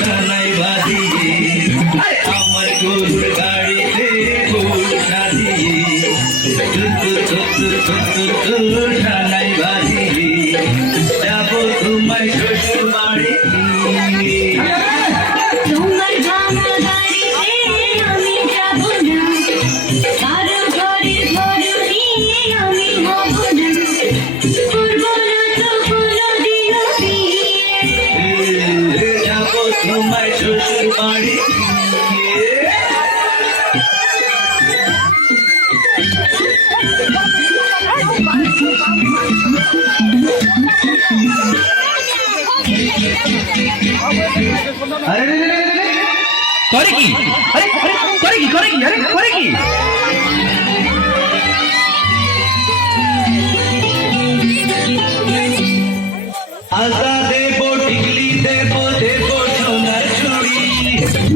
সানাই বাজিয়ে আমার গরুর গাড়িতে বসা দিয়ে সানাই বাজিয়ে যাবো তোমায় শ্বশুর বাড়ি তোমার ভাঙা গাড়িতে আমি যাব না, কারো ঘরের ঘর নিয়ে আমি হব না, করব না তো কোনোদিনও বিয়ে। যাবো তোমায় শ্বশুর বাড়ি করে কি? আরে করে কি? করে কি? আরে করে কি? আলতা দেবো টিকলি দেবো দেবো সোনার চুড়ি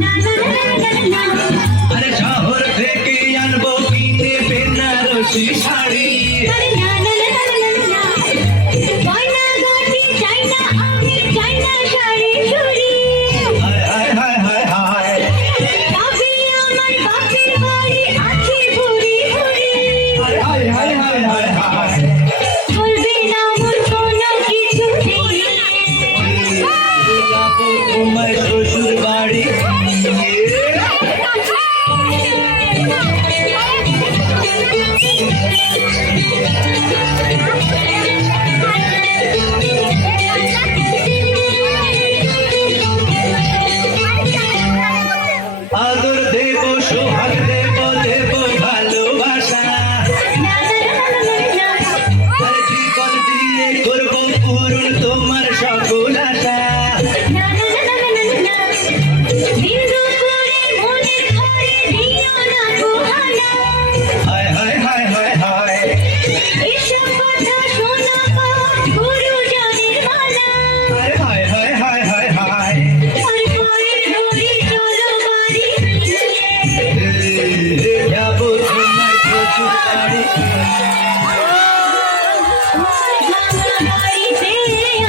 না না না না না, আরে শহর থেকে আনবো কিনে বেনারসি শাড়ি আরে না না না না না, গয়না গাটি চাই না আমি, চাই না শাড়ি চুড়ি। হায় হায় হায় হায় হায় তবে আমার বাপের বাড়ি আছে ভুরি ভুরি, হায় হায় হায় হায় হায় চলবে না আমার কোনো কিছু নেই। যাবো তোমায় শ্বশুর বাড়ি আদর দেবো সোহাগ দেবো দেবো ভালোবাসা আর জীবন দিয়ে করবো পূরণ তোমার সকল আশা হায় হায় হায় হায় হায় হায় হায় হায় হায় হায় যাবো তোমায় শ্বশুর বাড়ি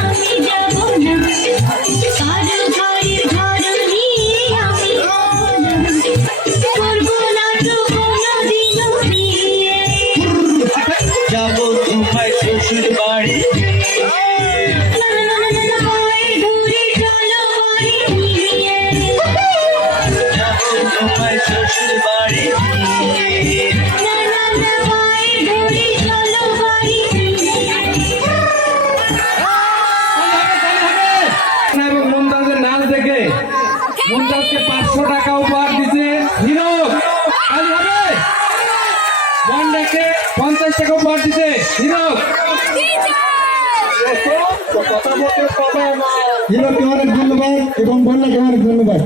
আমি যাব না, কারো ঘরের ঘর নিয়ে আমি করবো না তো কোনোদিনও বিয়ে। যাবো তোমায় শ্বশুর বাড়ি যাবো তোমায় শ্বশুর বাড়ি এবং মুমতাজের নাচ দেখে মুমতাজকে 500 টাকা উপহার দিচ্ছে হিরক। কালি হবে ওয়ানডেকে 50 টাকা উপহার দিচ্ছে হিরক। হিরোকে অনেক ধন্যবাদ এবং বন্যাকে অনেক ধন্যবাদ।